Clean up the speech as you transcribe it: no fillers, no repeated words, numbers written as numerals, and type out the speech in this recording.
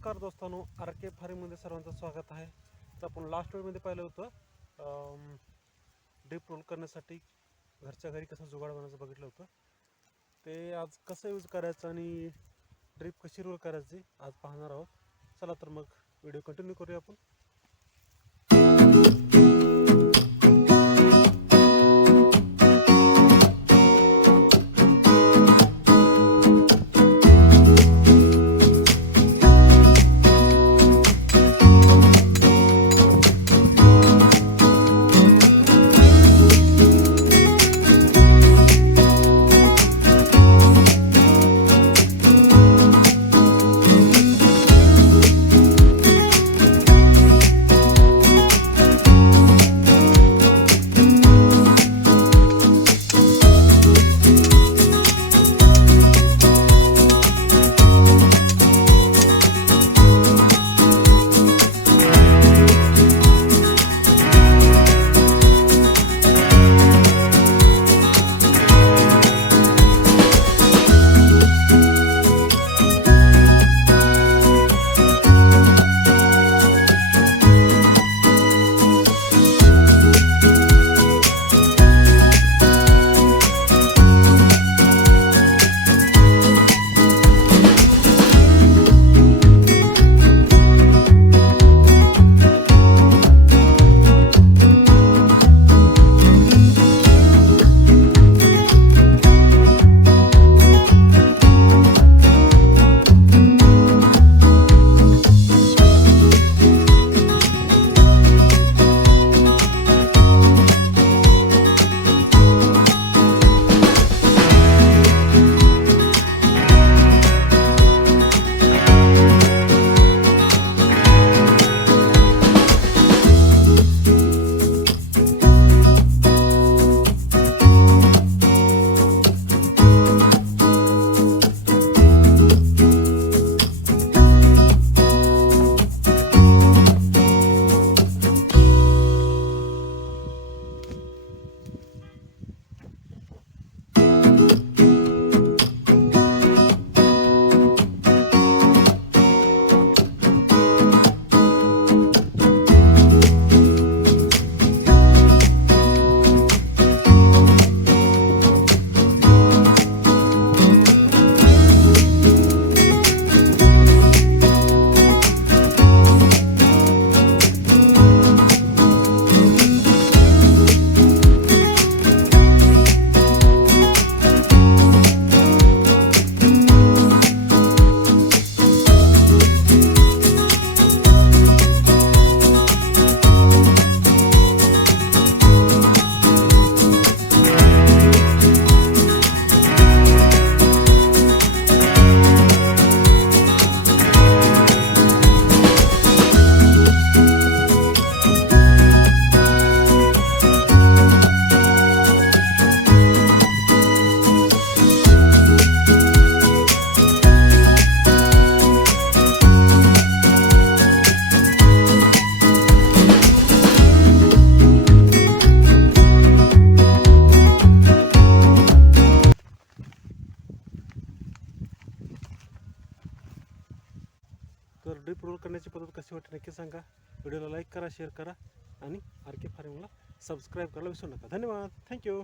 नमस्कार दोस्तांनो, आर के फार्मिंगमध्ये सर्वांचं स्वागत आहे. तर आपण लास्ट वेळमध्ये पाहिलं होतं ड्रीप रोल करण्यासाठी घरच्या घरी कसं जुगाड बनायचं बघितलं होतं. ते आज कसं यूज करायचं आणि ड्रीप कशी रोल करायची आज पाहणार आहोत. चला तर मग व्हिडिओ कंटिन्यू करूया आपण. तर ड्रीप रोल करण्याची पद्धत कशी वाटते नक्की सांगा. व्हिडिओला लाईक करा, शेअर करा आणि आर के फार्मिंगला सबस्क्राईब करायला विसरू नका. धन्यवाद. थँक्यू.